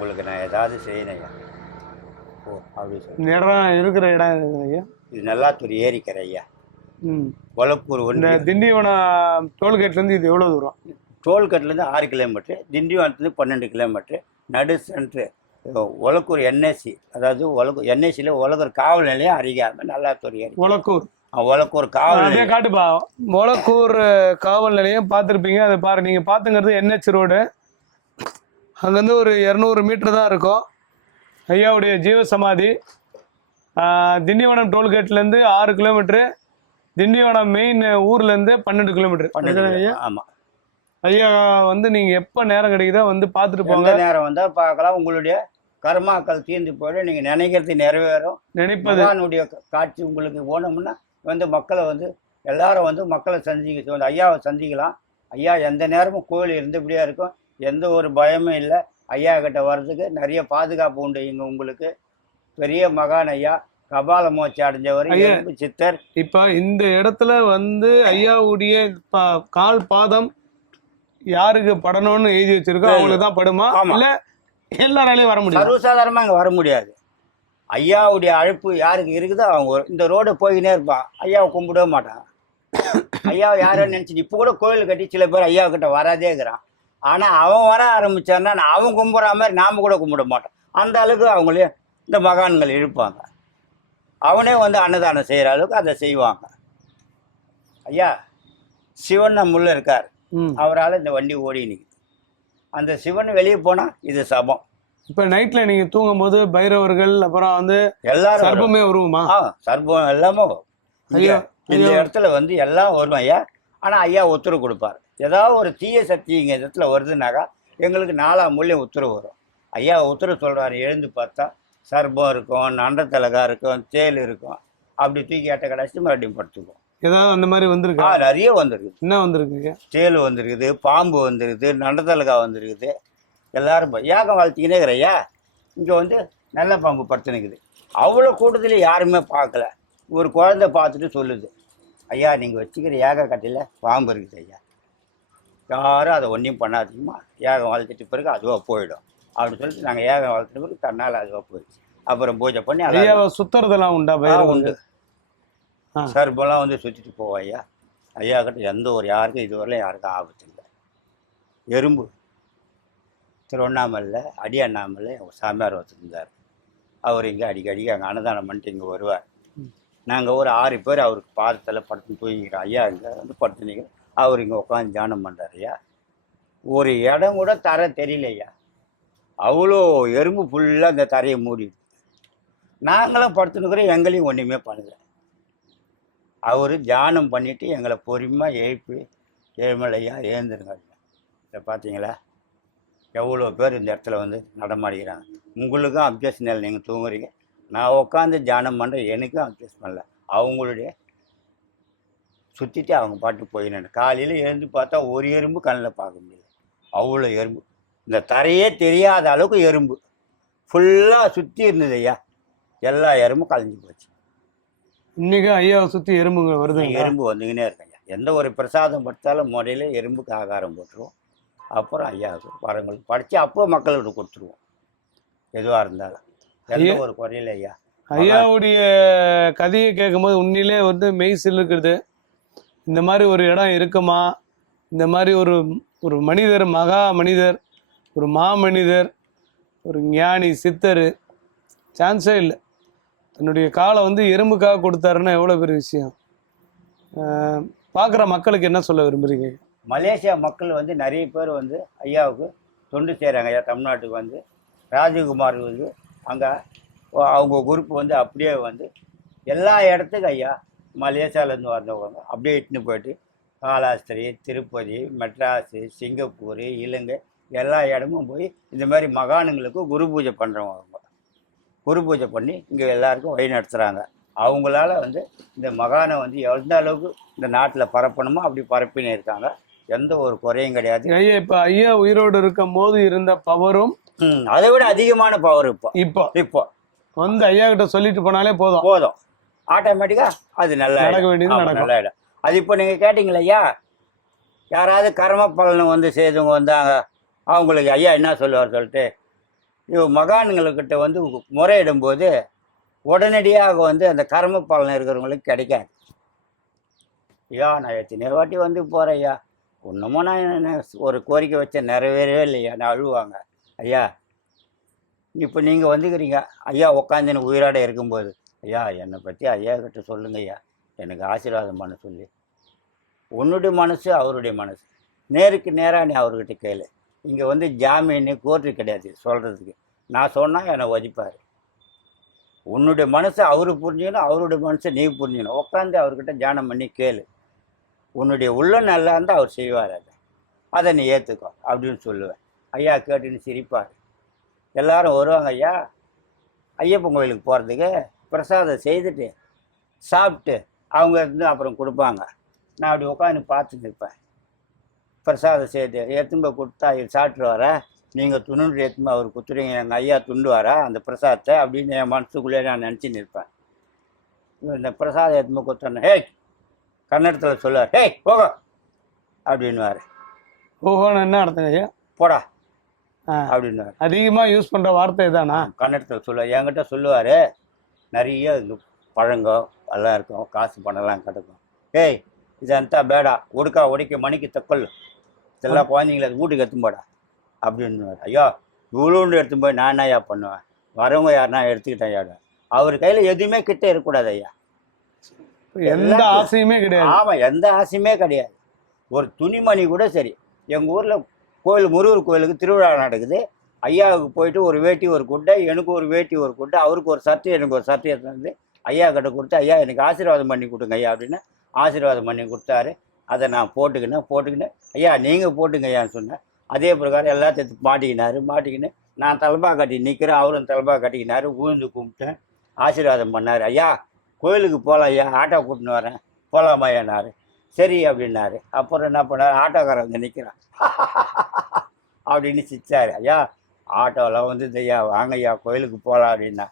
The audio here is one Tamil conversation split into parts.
உங்களுக்கு நான் ஏதாவது செய்யணும் ஐயா. ஓ அப்படி இந்த இடம் இருக்கிற இடம் ஐயா? இது நல்லாத்தூர் ஏரிக்கரை ஐயா. ம். ஒலப்பூர் இந்த ஒன்று திண்டிவனம் டோல்கேட்லேருந்து இது எவ்வளோ தூரம்? டோல்கட்லேருந்து ஆறு கிலோமீட்ரு திண்டிவனத்துலேருந்து பன்னெண்டு கிலோமீட்ரு நடு சென்ட்ரு ஒலக்கூர் என்எஸ்சி அதாவது ஒலக்கூர் என்எஸ்சியில் ஒலக்கூர் காவல் நிலையம் அருகாமல் நல்லாத்தூர் ஏரி ஒலக்கூர் ஆ, ஒலக்கூர் காவல் அப்படியே நிலையம். காட்டுப்பா மொளக்கூர் காவல் நிலையம் பார்த்துருப்பீங்க அதை பாரு நீங்கள் பார்த்துங்கிறது என்ஹெச் ரோடு. அங்கேருந்து ஒரு இரநூறு மீட்டர் தான் இருக்கும். ஐயாவுடைய ஜீவசமாதி. திண்டிவனம் டோல்கேட்லேருந்து ஆறு கிலோமீட்ரு. திண்டிவனம் மெயின் ஊர்லேருந்து பன்னெண்டு கிலோமீட்டர் பன்னெண்டு ஐயா ஆமாம் ஐயா வந்து நீங்கள் எப்போ நேரம் கிடைக்குதோ வந்து பார்த்துட்டு போங்க. எந்த நேரம் வந்தால் பார்க்கலாம். உங்களுடைய கர்மாக்கள் தீர்ந்து போயிடும். நீங்கள் நினைக்கிறது நிறைவேறும். நினைப்பது. பகவானுடைய காட்சி உங்களுக்கு போனோம்னா வந்து மக்களை வந்து எல்லாரும் வந்து மக்களை சந்திக்க வந்து ஐயாவை சந்திக்கலாம். ஐயா எந்த நேரமும் கோயில் இருந்தபடியா இருக்கும். எந்த ஒரு பயமும் இல்லை. ஐயா கிட்ட வர்றதுக்கு நிறைய பாதுகாப்பு உண்டு இங்கே உங்களுக்கு. பெரிய மகான் ஐயா கபால மோட்சம் அடைஞ்சவர் ஐயா. எறும்பு சித்தர். இப்போ இந்த இடத்துல வந்து ஐயாவுடைய கால் பாதம் யாருக்கு படணும்னு எழுதி வச்சிருக்கோ அவங்களுக்கு தான் படுமா. இல்ல எல்லாராலையும் வர முடியும்? சர்வசாதாரணமாக இங்கே வர முடியாது. ஐயாவுடைய அழைப்பு யாருக்கு இருக்குதோ அவங்க இந்த ரோடு போய்கினே இருப்பான் ஐயாவை கும்பிடவே மாட்டான் ஐயாவை யாரோ நினச்சிட்டு இப்போ கூட கோயில் கட்டி சில பேர் ஐயா கிட்ட வராதே இருக்கிறான் ஆனால் அவன் வர ஆரம்பிச்சான்னா நான் அவன் கும்பிட்ற மாதிரி நாம கூட கும்பிட மாட்டோம். அந்த அளவுக்கு அவங்களே இந்த மகான்கள் இழுப்பாங்க அவனே வந்து அன்னதானம் செய்கிற அளவுக்கு அதை செய்வாங்க. ஐயா சிவன் நம்முள்ள இருக்கார். அவரால் இந்த வண்டி ஓடி நிற்குது அந்த சிவன் வெளியே போனால் இது சபம். இப்ப நைட்ல நீங்க தூங்கும் போது பைரவர்கள் அப்புறம் வந்து எல்லாரும் வரும். சர்ப்பமே வருமா? ஆ சர்ப்பம் எல்லாமே வரும். இந்த. இடத்துல வந்து எல்லாம் வரும் ஐயா. ஆனால் ஐயா உத்தரவு கொடுப்பார். ஏதாவது ஒரு தீய சக்தி இங்கே இடத்துல வருதுனாக்கா எங்களுக்கு நாலா மூலியம் உத்தரவு வரும். ஐயா உத்தரவு சொல்கிறாரு எழுந்து பார்த்தா சர்ப்பம் இருக்கும் நண்டத்தலகா இருக்கும் தேல் இருக்கும். அப்படி தூக்கி ஏட்ட கடைசி மறுபடியும் படுத்துக்குவோம். ஏதாவது அந்த மாதிரி ஆ வந்திருக்கா நிறைய வந்திருக்குது என்ன வந்திருக்கு தேல் வந்திருக்குது பாம்பு வந்திருக்குது நண்டத்தலகா வந்திருக்குது. எல்லாரும் ஏகம் வளர்த்திக்கினே இருக்கிறையா இங்கே வந்து நல்ல பாம்பு படுத்து நிற்குது அவ்வளோ கூட்டத்தில் யாருமே பார்க்கல. ஒரு குழந்தை பார்த்துட்டு சொல்லுது. ஐயா நீங்கள் வச்சுக்கிற ஏக கட்டையில் பாம்பு இருக்குது ஐயா. யாரும் அதை ஒன்றையும் பண்ணாதீங்கம்மா. ஏகம் வளர்த்துட்டு பிறகு அதுவாக போயிடும். அப்படின்னு சொல்லிட்டு நாங்கள் ஏகம் வளர்த்துட்டு பிறகு தன்னால் அதுவாக போயிடுச்சு. அப்புறம் பூஜை பண்ணி அதை சுத்துறதெல்லாம் உண்டா பைரவர் உண்டு. சர்பெல்லாம் வந்து சுற்றிட்டு போவோம் ஐயா. ஐயா கிட்ட எந்த ஒரு யாருக்கும் இதுவரையிலும் யாருக்கும் ஆபத்து இல்லை. எறும்பு. திருவண்ணாமலையில் அடி அண்ணாமலை ஒரு சாமியார் வச்சுருந்தார் அவர் இங்கே அடிக்கடி அங்கே அன்னதானம் பண்ணிட்டு இங்கே வருவார். நாங்கள் ஒரு ஆறு பேர் அவருக்கு பாதத்தில் படுத்து தூங்கிக்கிறோம். ஐயா இங்கே வந்து படுத்து நிற்கிறோம் அவர் இங்கே உட்காந்து தியானம் பண்ணுறாருயா ஒரு இடம் கூட தர தெரியலையா அவ்வளோ எறும்பு ஃபுல்லாக அந்த தரையை மூடிடுது நாங்களும் படுத்துனுக்குறோம் எங்களையும் ஒன்றுமே பண்ணல. அவர் தியானம் பண்ணிவிட்டு எங்களை பொறுமையாக எழுப்பி ஏழ்மலையா ஏந்திருங்க இதை பார்த்தீங்களா எவ்வளோ பேர் இந்த இடத்துல வந்து நடமாடிக்கிறாங்க. உங்களுக்கும் அப்ஜெக்ஷன் இல்லை நீங்கள் தூங்குறீங்க. நான் உட்காந்து தியானம் பண்ணுறேன் எனக்கும் அப்ஜெக்ட் பண்ணல அவங்களுடைய சுற்றிட்டு அவங்க பாட்டு போயினாங்க காலையில் எழுந்து பார்த்தா ஒரு எறும்பு கண்ணில் பார்க்க முடியல. அவ்வளோ எறும்பு. இந்த தரையே தெரியாத அளவுக்கு எறும்பு. ஃபுல்லாக சுற்றி இருந்தது ஐயா. எல்லா எறும்பும் கலைஞ்சு போச்சு. இன்னைக்கு ஐயாவை சுத்தி எறும்புங்க வருதுங்க எறும்பு வந்துக்கினே இருக்கையா எந்த ஒரு பிரசாதம் படுத்தாலும் முறையில் எறும்புக்கு ஆகாரம் போட்டுருவோம். அப்புறம் ஐயாவுக்கு வரங்களுக்கு படித்து அப்போ மக்கள்கிட்ட கொடுத்துருவோம். எதுவாக இருந்தாலும். எந்த. ஒரு குறையில ஐயா. ஐயாவுடைய கதையை கேட்கும்போது உண்மையிலே வந்து மெய் சிலுக்குது இந்த மாதிரி ஒரு இடம் இருக்குமா? இந்த மாதிரி ஒரு ஒரு மனிதர் மகா மனிதர் ஒரு மாமனிதர் ஒரு ஞானி சித்தர் சான்ஸே இல்லை. தன்னுடைய காலை வந்து எறும்புக்காக கொடுத்தாருன்னா எவ்வளோ பெரிய விஷயம்? பார்க்குற மக்களுக்கு என்ன சொல்ல விரும்புகிறீங்க மலேசியா மக்கள் வந்து நிறைய பேர் வந்து ஐயாவுக்கு தொண்டு செய்கிறாங்க ஐயா தமிழ்நாட்டுக்கு வந்து ராஜகுமார் வந்து அங்கே அவங்க குரூப் வந்து அப்படியே வந்து எல்லா இடத்துக்கும் ஐயா மலேசியாவிலேருந்து வந்தவங்க. அப்படியே இட்டுன்னு போயிட்டு காலாஸ்திரி திருப்பதி மெட்ராஸு சிங்கப்பூர் இலங்கை எல்லா இடமும் போய் இந்த மாதிரி மகானுங்களுக்கு குரு பூஜை பண்ணுறவங்க அவங்க குரு பூஜை பண்ணி இங்கே எல்லாருக்கும் வழி நடத்துகிறாங்க அவங்களால வந்து இந்த மகானை வந்து எந்த அளவுக்கு இந்த நாட்டில் பரப்பணுமோ அப்படி பரப்பினே இருக்காங்க. எந்த ஒரு குறையும் கிடையாது. ஐயா இப்போ ஐயா உயிரோடு இருக்கும் போது இருந்த பவரும் அதை விட அதிகமான பவர் இப்போ. இப்போ. இப்போ. வந்து ஐயா கிட்ட சொல்லிட்டு போனாலே போதும். போதும். ஆட்டோமேட்டிக்காக அது நல்லா நடக்க வேண்டியது இடம். அது இப்போ நீங்கள் கேட்டிங்களா ஐயா யாராவது கர்ம பலனை வந்து செய்தவங்க வந்தாங்க. அவங்களுக்கு ஐயா என்ன சொல்லுவார் சொல்லிட்டு இவ மகான்களுக்கிட்ட வந்து முறையிடும் போது உடனடியாக வந்து அந்த கர்ம பலன் இருக்கிறவங்களுக்கு கிடைக்காது. ஐயா நான் எத்தனை வாட்டி வந்து போகிறேன் ஐயா. இன்னமும் நான் என்ன ஒரு கோரிக்கை வச்ச நிறைவேறவே இல்லையா நான் அழுவாங்க. ஐயா இப்போ நீங்கள் வந்துக்கிறீங்க. ஐயா எனக்கு உயிரோட இருக்கும்போது ஐயா என்னை பற்றி ஐயா கிட்ட சொல்லுங்க ஐயா. எனக்கு ஆசீர்வாதம் பண்ண சொல்லி. உன்னுடைய மனசு அவருடைய மனசு. நேருக்கு நேராக நீ அவர்கிட்ட கேளு. இங்கே வந்து ஜாமீன் கோர்ட்டு கிடையாது சொல்கிறதுக்கு நான் சொன்னால் என்னை ஒதிப்பார் உன்னுடைய மனசை அவரு புரிஞ்சுக்கணும் அவருடைய மனசை நீ புரிஞ்சுக்கணும். உட்காந்து அவர்கிட்ட தியானம் பண்ணி கேளு. உன்னுடைய உள்ள நல்லா இருந்தால் அவர் செய்வார் அதை. அதை நீ ஏற்றுக்கோ அப்படின்னு சொல்லுவேன். ஐயா கேட்டுன்னு சிரிப்பார். எல்லாரும் வருவாங்க ஐயா. ஐயப்பன் கோயிலுக்கு போகிறதுக்கு பிரசாதம் செய்துட்டு சாப்பிட்டு அவங்க இருந்து அப்புறம் கொடுப்பாங்க. நான் அப்படி உட்காந்து பார்த்துட்டு இருப்பேன். பிரசாதம் செய்து எடுத்துன்னு போய் கொடுத்தா சாப்பிட்டு வர நீங்கள் துணுண்டு எடுத்துன்னு அவர் குத்துறீங்க எங்கள் ஐயா துண்டு வரா அந்த பிரசாதத்தை அப்படின்னு என் மனசுக்குள்ளே நான் நினச்சின்னு இருப்பேன். இந்த பிரசாதம் எடுத்துன்னு போய் கொடுத்தோன்னே ஹேய் கன்னடத்தில் சொல்லுவார் ஹேய் போக அப்படின்னுவார். ஓஹோன்னு என்ன அர்த்தங்க ஐயா போடா ஆ. அப்படின்னுவார். அதிகமா யூஸ் பண்ற வார்த்தை இதானா? கன்னடத்தில் சொல்லுவார் என்கிட்ட சொல்லுவார் நிறைய பழங்கோ எல்லாம் இருக்கும். காசு பணம்லாம் கிடக்கும். ஏய் இது பேடா. ஒடுக்கா உடைக்க மணிக்கு தக்கல். எல்லா குழந்தைங்கள வீட்டுக்கு எடுத்து போடா. அப்படின்னு ஐயோ இவ்வளோன்னு எடுத்துன்னு போய் நான் என்னையா பண்ணுவேன்? வரவங்க யாருனா எடுத்துக்கிட்டேன் யாரு? அவர் கையில் எதுவுமே கிட்டே இருக்கக்கூடாது ஐயா. எந்த ஆசையுமே கிடையாது. ஆமாம் எந்த ஆசையுமே கிடையாது. ஒரு துணிமணி கூட சரி. எங்கள் ஊரில் கோயில் முருகர் கோயிலுக்கு திருவிழா நடக்குது. ஐயாவுக்கு போயிட்டு ஒரு வேட்டி ஒரு குட்டை எனக்கு ஒரு வேட்டி ஒரு குட்டை அவருக்கு ஒரு சட்டை எனக்கு ஒரு சட்டை எடுத்துட்டு ஐயா கிட்ட கொடுத்து ஐயா எனக்கு ஆசீர்வாதம் பண்ணி கொடுங்க ஐயா அப்படின்னு ஆசீர்வாதம் பண்ணி கொடுத்தாரு. அதை நான் போட்டுக்கினேன் போட்டுக்கினேன். ஐயா நீங்கள் போட்டுங்க ஐயான்னு சொன்னேன். அதே பிரகாரம் எல்லாத்தையும் மாட்டிக்கினாரு மாட்டிக்கின்னு. நான் தலபா கட்டி நிற்கிறேன் அவரும் தலபா கட்டிக்கினாரு உழுந்து கும்பிட்டேன். ஆசீர்வாதம் பண்ணார். ஐயா கோயிலுக்கு போகலாம் ஐயா ஆட்டோ கூட்டின்னு வரேன் போகலாமா ஐயானாரு சரி அப்படின்னாரு. அப்புறம் என்ன பண்ணார்? ஆட்டோக்காரன் வந்து நிற்கிறான் அப்படின்னு சிரிச்சாரு. ஐயா ஆட்டோலாம் வந்து ஐயா வாங்கய்யா கோயிலுக்கு போகலாம் அப்படின்னா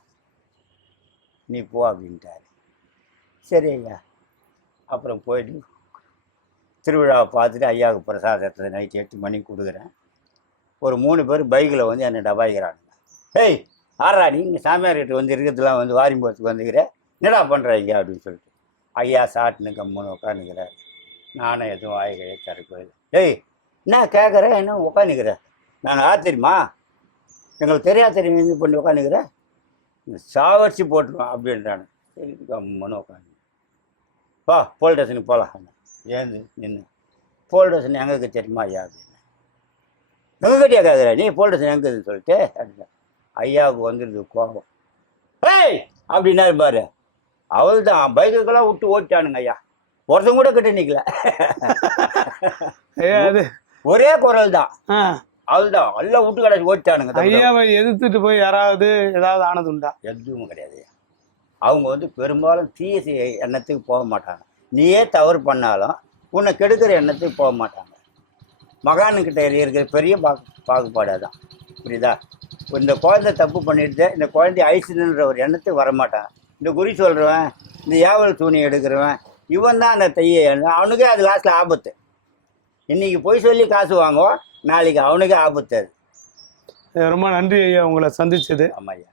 நீ போ அப்படின்ட்டாரு. சரி ஐயா. அப்புறம் போயிட்டு திருவிழாவை பார்த்துட்டு ஐயாவுக்கு பிரசாதத்தை நைட்டு எட்டு மணிக்கு கொடுக்குறேன். ஒரு மூணு பேர் பைக்கில் வந்து என்னை டபாய்க்கிறானுங்க. ஹேய் ஆறா நீ? இங்கே சாமியார்கிட்ட வந்து இருக்கிறதுலாம் வந்து வாரி போகிறதுக்கு வந்துக்கிற? என்னடா பண்ணுற ஐயா? அப்படின்னு சொல்லிட்டு ஐயா சாட்டுன்னு கம்முன்னு உட்காந்துக்கிறார். நானும் எதுவும் வாய் கழிச்சாரு கோயில் ஏய் என்ன கேட்குறேன் என்ன உட்காந்துக்கிறேன் நான் ஆத்திரிமா? எங்களுக்கு தெரியா தெரியும். இது பண்ணி உட்காந்துக்கிற சாவரிச்சு போட்டுருவோம் அப்படின்றானு சரி கம்முன்னு உட்காந்து வா போலீஸ் ஸ்டேஷனுக்கு போகலாம் ஏந்து நின்று போலீஸ் ஸ்டேஷன் எங்கே இருக்கு தெரியுமா ஐயா அப்படின்னு. எங்கே கட்டியா கேட்குற நீ போலீஸ் ஸ்டேஷன் எங்கே இருக்குதுன்னு சொல்லிட்டு அப்படின்னா ஐயாவுக்கு வந்துடுது கோபம். ஏய் அப்படின்னாரு பாரு. அவள் தான் பைக்குக்கெல்லாம் விட்டு ஓட்டிட்டானுங்க ஐயா. ஒருத்தன் கூட கிட்ட நிற்கல ஒரே குரல் தான் ஆ, அவள் தான் எல்லாம் விட்டு கடைசி தப்பு. ஐயாவை எதிர்த்துட்டு போய் யாராவது ஏதாவது ஆனது உண்டா எதுவும் கிடையாது. அவங்க வந்து பெரும்பாலும் தீய எண்ணத்துக்கு போக மாட்டாங்க. நீயே தவறு பண்ணாலும் உன்னை கெடுக்கிற எண்ணத்துக்கு போக மாட்டாங்க. மகானுக்கிட்ட இருக்கிற பெரிய பாக்கு பாகுபாடு தான் புரியுதா? இந்த குழந்தை தப்பு பண்ணிட்டு இந்த குழந்தைய ஐசுன்ற ஒரு எண்ணத்துக்கு வரமாட்டாங்க இந்த குறி சொல்கிறவன் இந்த ஏவல் துணி எடுக்கிறவன் இவன் தான் அந்த தையை அவனுக்கே அது லாஸ்ட்டில் ஆபத்து. இன்னைக்கு பொய் சொல்லி காசு வாங்குவான். நாளைக்கு அவனுக்கே ஆபத்து அது. ரொம்ப நன்றி ஐயா உங்களை சந்திச்சது. ஆமாம் ஐயா.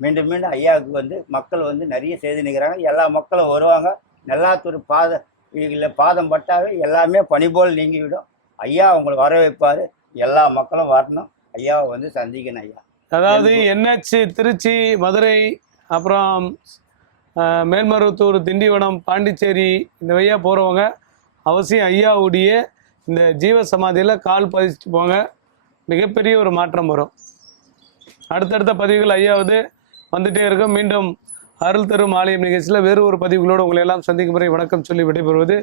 மீண்டும் மீண்டும் ஐயாவுக்கு வந்து மக்கள் வந்து நிறைய செய்து நிற்கிறாங்க. எல்லா மக்களும் வருவாங்க. நல்லாத்தூர் பாத இல்லை பாதம் பட்டாவே எல்லாமே பனி போல் நீங்கிவிடும். ஐயா உங்களை வர வைப்பார் எல்லா மக்களும் வரணும். ஐயாவை வந்து சந்திக்கணும் ஐயா. அதாவது என்ஹெச் திருச்சி மதுரை அப்புறம் மேல்மருவத்தூர் திண்டிவனம் பாண்டிச்சேரி இந்த வழியாக போகிறவங்க அவசியம் ஐயாவுடைய இந்த ஜீவ சமாதியில் கால் பதிச்சுட்டு போங்க. மிகப்பெரிய ஒரு மாற்றம் வரும். அடுத்தடுத்த பதிவுகள் ஐயாவது வந்துட்டே இருக்கும். மீண்டும் அருள் தரும் ஆலயம் நிகழ்ச்சியில் வேறு ஒரு பதிவுகளோடு உங்களை எல்லாம் சந்திக்கும் முறை வணக்கம் சொல்லி விடைபெறுவது